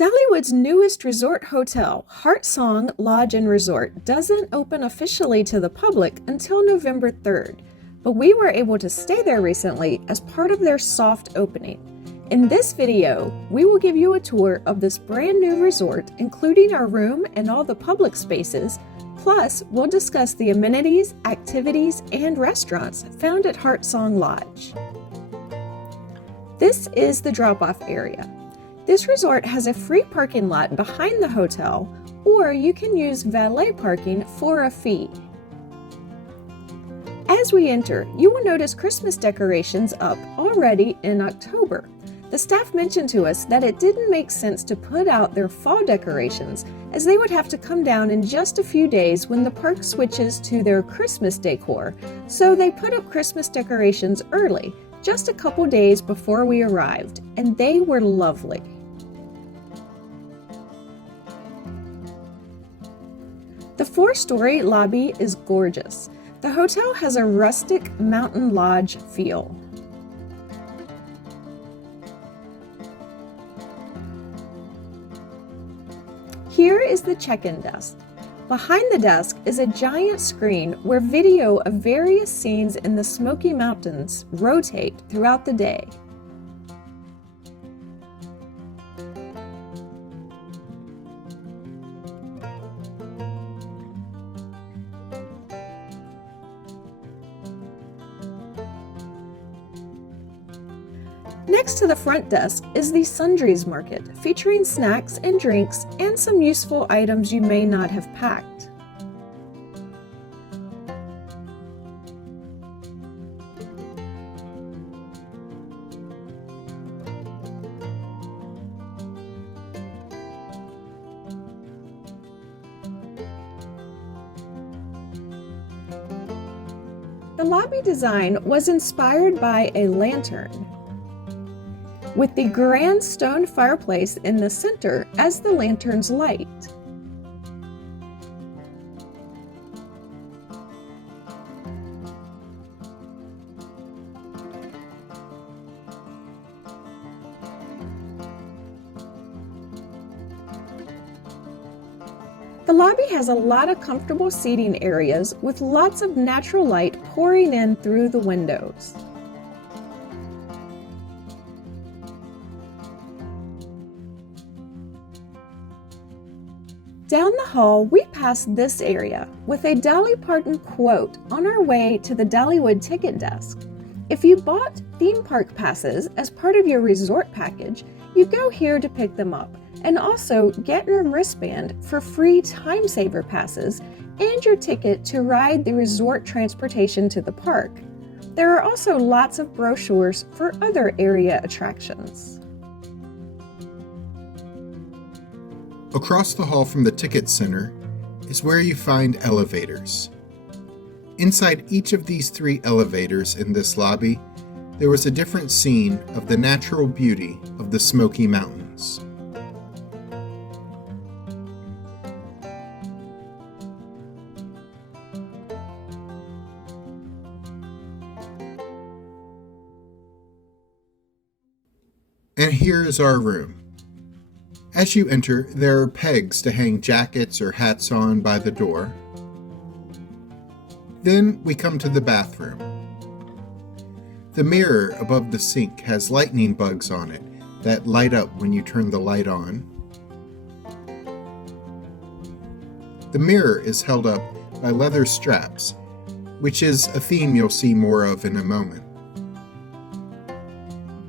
Dollywood's newest resort hotel, Heartsong Lodge Resort, doesn't open officially to the public until November 3rd, but we were able to stay there recently as part of their soft opening. In this video, we will give you a tour of this brand new resort, including our room and all the public spaces, plus we'll discuss the amenities, activities, and restaurants found at Heartsong Lodge. This is the drop-off area. This resort has a free parking lot behind the hotel, or you can use valet parking for a fee. As we enter, you will notice Christmas decorations up already in October. The staff mentioned to us that it didn't make sense to put out their fall decorations, as they would have to come down in just a few days when the park switches to their Christmas decor, so they put up Christmas decorations early, just a couple days before we arrived, and they were lovely. The 4-story lobby is gorgeous. The hotel has a rustic mountain lodge feel. Here is the check-in desk. Behind the desk is a giant screen where video of various scenes in the Smoky Mountains rotate throughout the day. Next to the front desk is the Sundries Market, featuring snacks and drinks and some useful items you may not have packed. The lobby design was inspired by a lantern, with the grand stone fireplace in the center as the lantern's light. The lobby has a lot of comfortable seating areas with lots of natural light pouring in through the windows. Down the hall, we passed this area with a Dolly Parton quote on our way to the Dollywood ticket desk. If you bought theme park passes as part of your resort package, you go here to pick them up and also get your wristband for free time saver passes and your ticket to ride the resort transportation to the park. There are also lots of brochures for other area attractions. Across the hall from the ticket center is where you find elevators. Inside each of these 3 elevators in this lobby, there was a different scene of the natural beauty of the Smoky Mountains. And here is our room. As you enter, there are pegs to hang jackets or hats on by the door. Then we come to the bathroom. The mirror above the sink has lightning bugs on it that light up when you turn the light on. The mirror is held up by leather straps, which is a theme you'll see more of in a moment.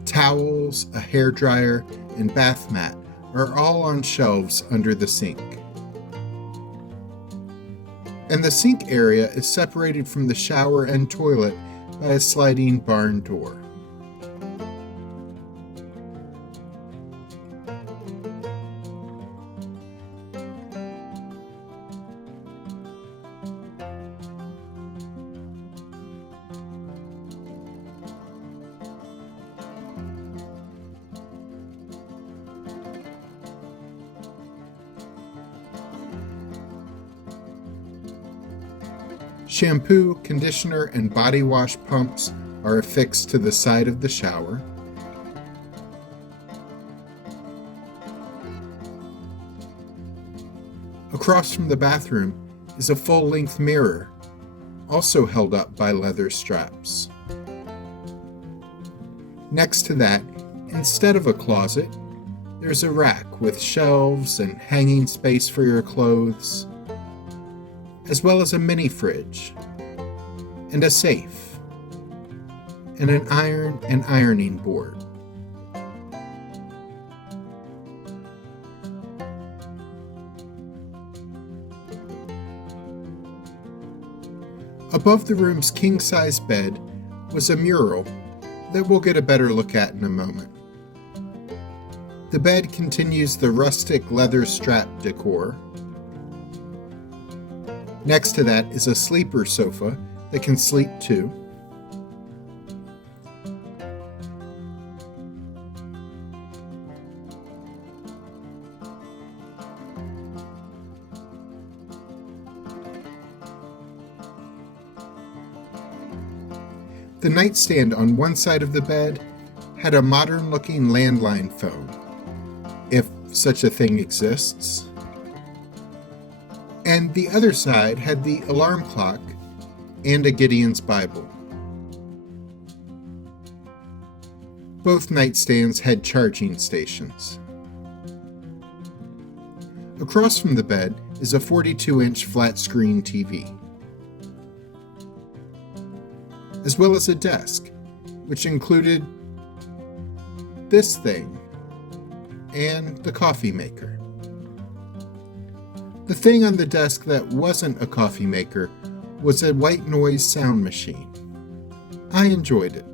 Towels, a hairdryer, and bath mat are all on shelves under the sink. And the sink area is separated from the shower and toilet by a sliding barn door. Shampoo, conditioner, and body wash pumps are affixed to the side of the shower. Across from the bathroom is a full-length mirror, also held up by leather straps. Next to that, instead of a closet, there's a rack with shelves and hanging space for your clothes, as well as a mini fridge, and a safe, and an iron and ironing board. Above the room's king-size bed was a mural that we'll get a better look at in a moment. The bed continues the rustic leather strap decor. Next to that is a sleeper sofa that can sleep two. The nightstand on one side of the bed had a modern-looking landline phone, if such a thing exists. And the other side had the alarm clock and a Gideon's Bible. Both nightstands had charging stations. Across from the bed is a 42-inch flat-screen TV, as well as a desk, which included this thing and the coffee maker. The thing on the desk that wasn't a coffee maker was a white noise sound machine. I enjoyed it.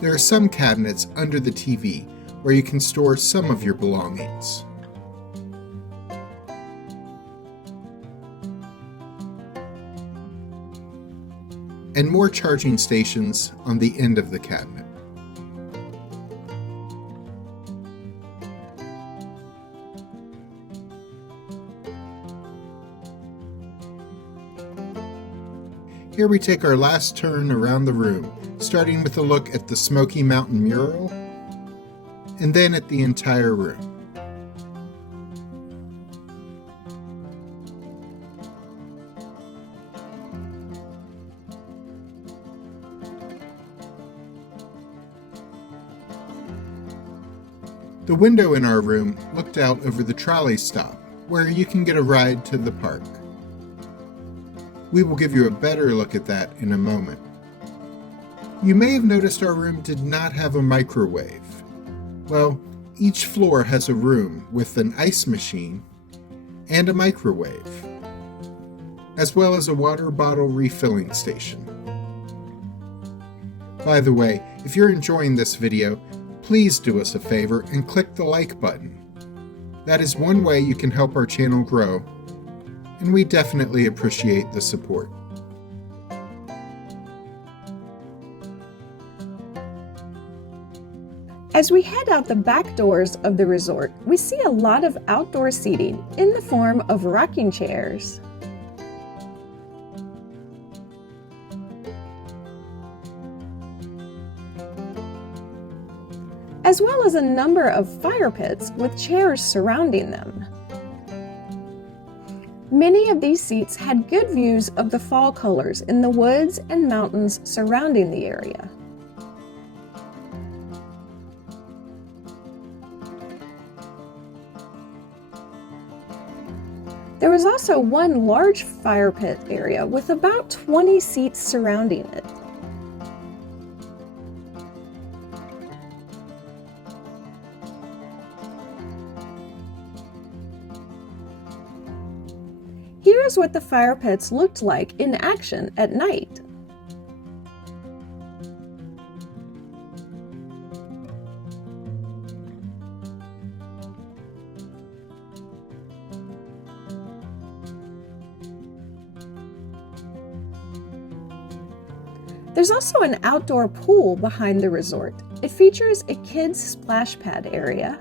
There are some cabinets under the TV where you can store some of your belongings. And more charging stations on the end of the cabinet. Here we take our last turn around the room, starting with a look at the Smoky Mountain mural, and then at the entire room. The window in our room looked out over the trolley stop, where you can get a ride to the park. We will give you a better look at that in a moment. You may have noticed our room did not have a microwave. Well, each floor has a room with an ice machine and a microwave, as well as a water bottle refilling station. By the way, if you're enjoying this video, please do us a favor and click the like button. That is one way you can help our channel grow, and we definitely appreciate the support. As we head out the back doors of the resort, we see a lot of outdoor seating in the form of rocking chairs. As well as a number of fire pits with chairs surrounding them. Many of these seats had good views of the fall colors in the woods and mountains surrounding the area. There was also one large fire pit area with about 20 seats surrounding it. Here's what the fire pits looked like in action at night. There's also an outdoor pool behind the resort. It features a kids' splash pad area,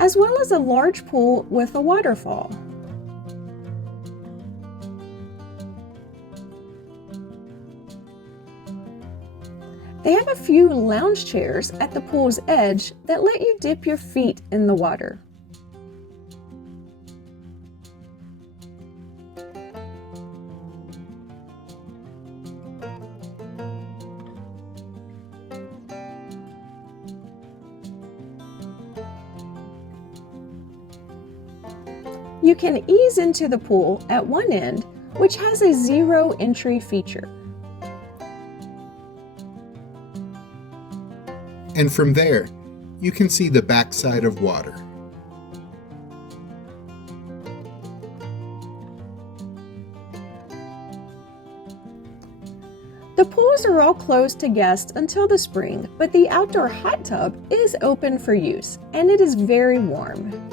as well as a large pool with a waterfall. They have a few lounge chairs at the pool's edge that let you dip your feet in the water. You can ease into the pool at one end, which has a zero entry feature. And from there, you can see the backside of water. The pools are all closed to guests until the spring, but the outdoor hot tub is open for use, and it is very warm.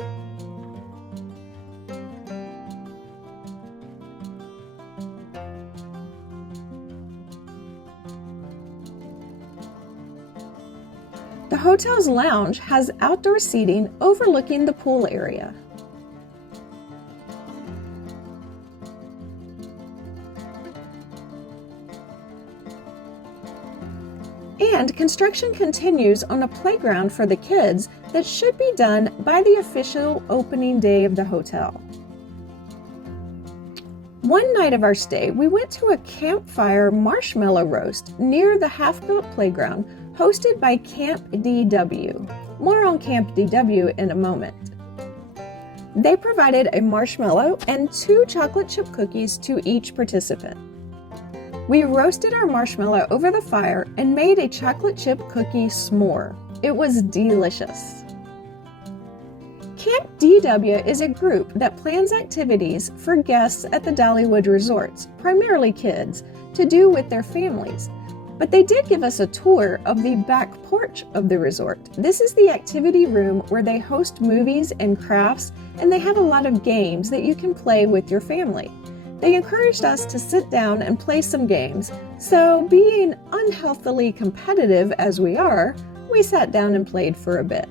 The hotel's lounge has outdoor seating overlooking the pool area. And construction continues on a playground for the kids that should be done by the official opening day of the hotel. One night of our stay, we went to a campfire marshmallow roast near the half-built playground hosted by Camp DW. More on Camp DW in a moment. They provided a marshmallow and 2 chocolate chip cookies to each participant. We roasted our marshmallow over the fire and made a chocolate chip cookie s'more. It was delicious. Camp DW is a group that plans activities for guests at the Dollywood resorts, primarily kids, to do with their families. But they did give us a tour of the back porch of the resort. This is the activity room where they host movies and crafts, and they have a lot of games that you can play with your family. They encouraged us to sit down and play some games, so being unhealthily competitive as we are, we sat down and played for a bit.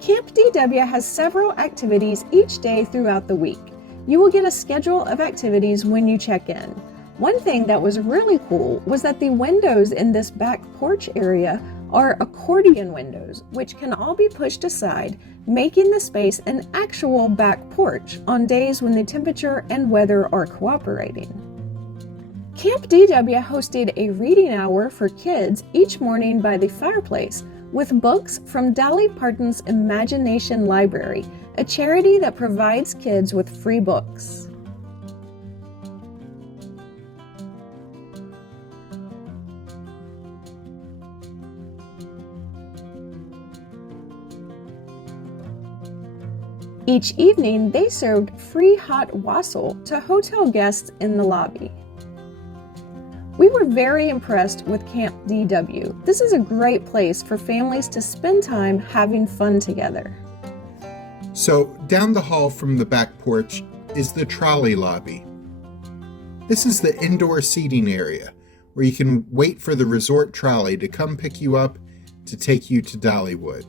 Camp DW has several activities each day throughout the week. You will get a schedule of activities when you check in. One thing that was really cool was that the windows in this back porch area are accordion windows, which can all be pushed aside, making the space an actual back porch on days when the temperature and weather are cooperating. Camp DW hosted a reading hour for kids each morning by the fireplace, with books from Dolly Parton's Imagination Library, a charity that provides kids with free books. Each evening, they served free hot wassail to hotel guests in the lobby. We were very impressed with Camp DW. This is a great place for families to spend time having fun together. So, down the hall from the back porch is the Trolley lobby. This is the indoor seating area where you can wait for the resort trolley to come pick you up to take you to Dollywood.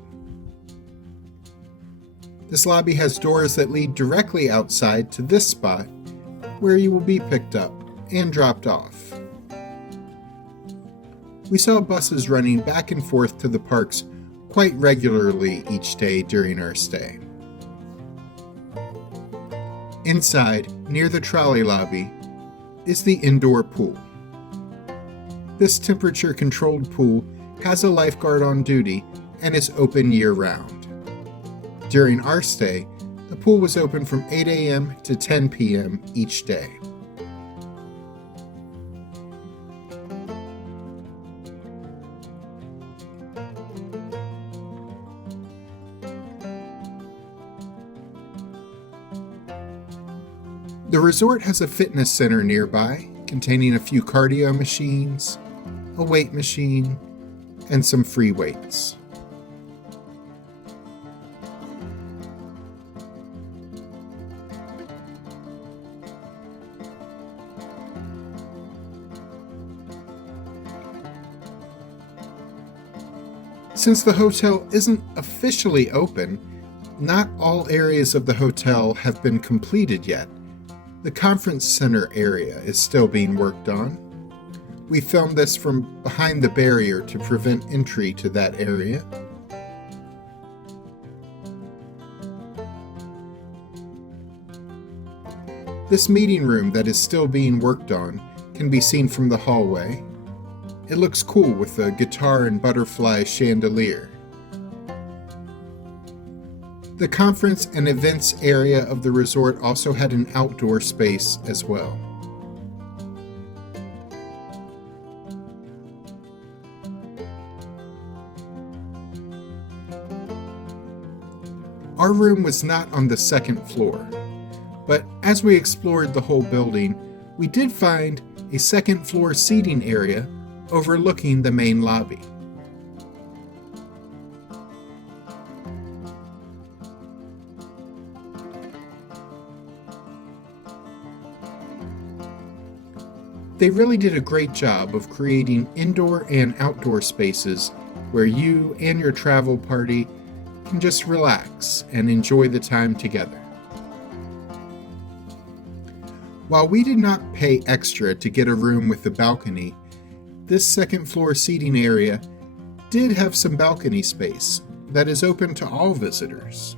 This lobby has doors that lead directly outside to this spot where you will be picked up and dropped off. We saw buses running back and forth to the parks quite regularly each day during our stay. Inside, near the trolley lobby, is the indoor pool. This temperature-controlled pool has a lifeguard on duty and is open year-round. During our stay, the pool was open from 8 a.m. to 10 p.m. each day. The resort has a fitness center nearby, containing a few cardio machines, a weight machine, and some free weights. Since the hotel isn't officially open, not all areas of the hotel have been completed yet. The conference center area is still being worked on. We filmed this from behind the barrier to prevent entry to that area. This meeting room that is still being worked on can be seen from the hallway. It looks cool with a guitar and butterfly chandelier. The conference and events area of the resort also had an outdoor space as well. Our room was not on the second floor, but as we explored the whole building, we did find a second floor seating area overlooking the main lobby. They really did a great job of creating indoor and outdoor spaces where you and your travel party can just relax and enjoy the time together. While we did not pay extra to get a room with a balcony, this second floor seating area did have some balcony space that is open to all visitors.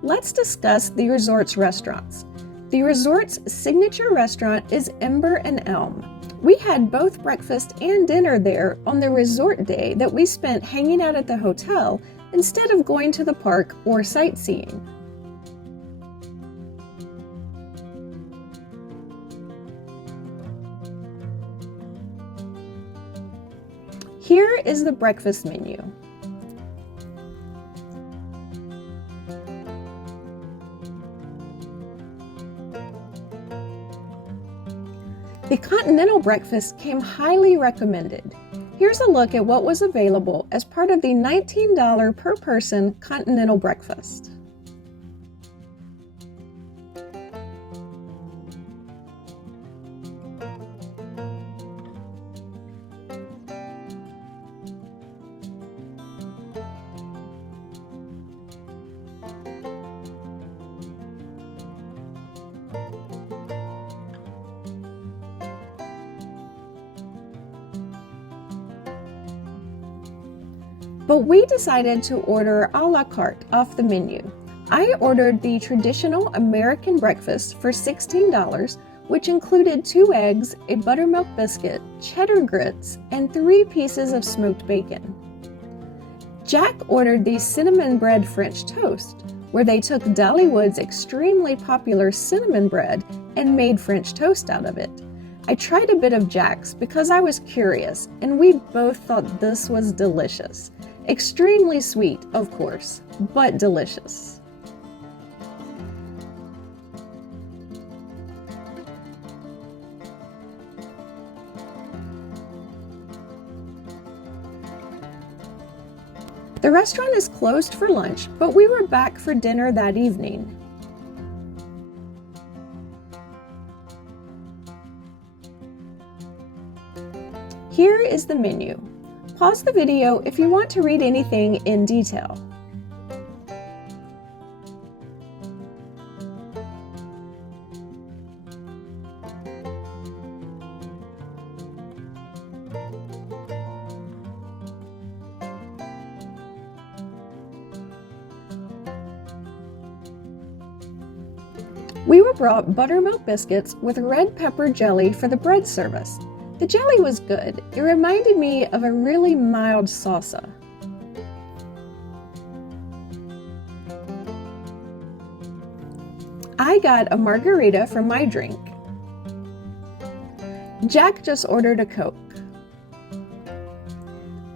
Let's discuss the resort's restaurants. The resort's signature restaurant is Ember and Elm. We had both breakfast and dinner there on the resort day that we spent hanging out at the hotel instead of going to the park or sightseeing. Here is the breakfast menu. The continental breakfast came highly recommended. Here's a look at what was available as part of the $19 per person continental breakfast. But we decided to order a la carte off the menu. I ordered the traditional American breakfast for $16, which included 2 eggs, a buttermilk biscuit, cheddar grits, and 3 pieces of smoked bacon. Jack ordered the cinnamon bread French toast, where they took Dollywood's extremely popular cinnamon bread and made French toast out of it. I tried a bit of Jack's because I was curious, and we both thought this was delicious. Extremely sweet, of course, but delicious. The restaurant is closed for lunch, but we were back for dinner that evening. Here is the menu. Pause the video if you want to read anything in detail. We were brought buttermilk biscuits with red pepper jelly for the bread service. The jelly was good. It reminded me of a really mild salsa. I got a margarita for my drink. Jack just ordered a Coke.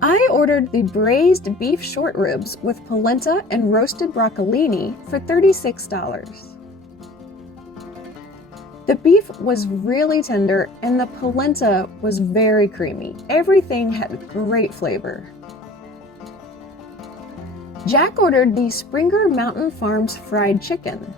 I ordered the braised beef short ribs with polenta and roasted broccolini for $36. The beef was really tender and the polenta was very creamy. Everything had great flavor. Jack ordered the Springer Mountain Farms fried chicken.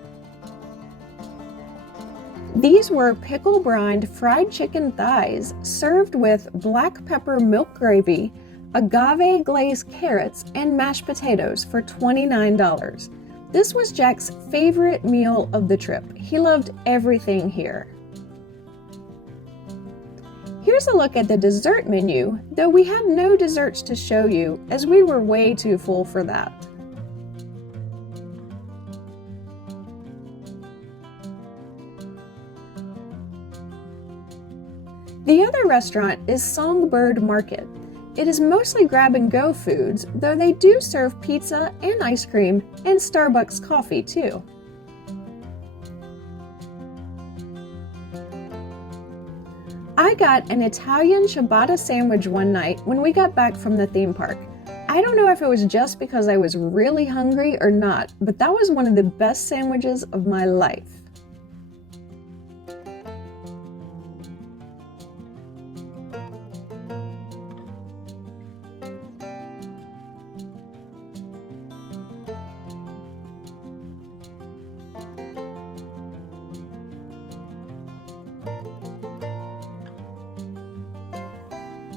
These were pickle-brined fried chicken thighs served with black pepper milk gravy, agave glazed carrots, and mashed potatoes for $29. This was Jack's favorite meal of the trip. He loved everything here. Here's a look at the dessert menu, though we had no desserts to show you as we were way too full for that. The other restaurant is Songbird Market. It is mostly grab-and-go foods, though they do serve pizza and ice cream and Starbucks coffee too. I got an Italian ciabatta sandwich one night when we got back from the theme park. I don't know if it was just because I was really hungry or not, but that was one of the best sandwiches of my life.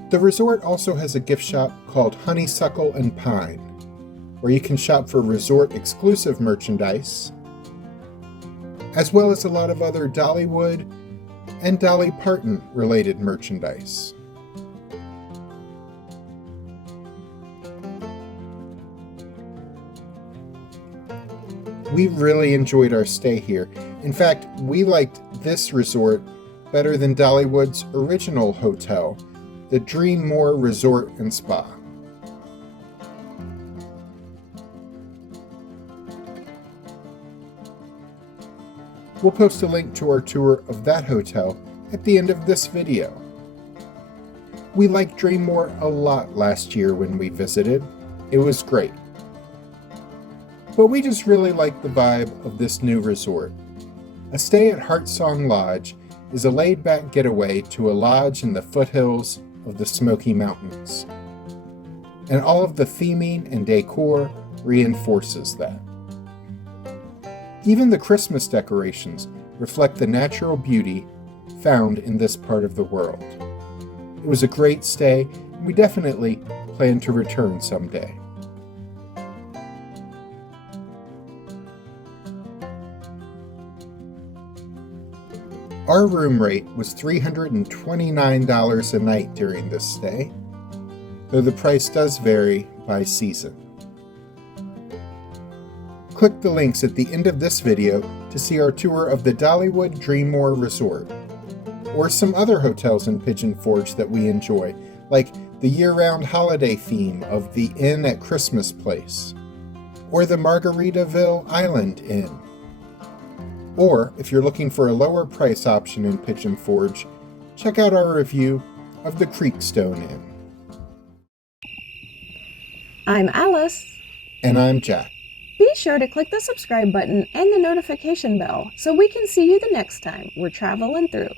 The resort also has a gift shop called Honeysuckle and Pine, where you can shop for resort exclusive merchandise, as well as a lot of other Dollywood and Dolly Parton related merchandise. We really enjoyed our stay here. In fact, we liked this resort better than Dollywood's original hotel, the DreamMore Resort and Spa. We'll post a link to our tour of that hotel at the end of this video. We liked DreamMore a lot last year when we visited. It was great. But we just really like the vibe of this new resort. A stay at Heartsong Lodge is a laid-back getaway to a lodge in the foothills of the Smoky Mountains. And all of the theming and decor reinforces that. Even the Christmas decorations reflect the natural beauty found in this part of the world. It was a great stay, and we definitely plan to return someday. Our room rate was $329 a night during this stay, though the price does vary by season. Click the links at the end of this video to see our tour of the Dollywood DreamMore Resort, or some other hotels in Pigeon Forge that we enjoy, like the year-round holiday theme of the Inn at Christmas Place, or the Margaritaville Island Inn. Or, if you're looking for a lower price option in Pigeon Forge, check out our review of the Creekstone Inn. I'm Alice. And I'm Jack. Be sure to click the subscribe button and the notification bell so we can see you the next time we're traveling through.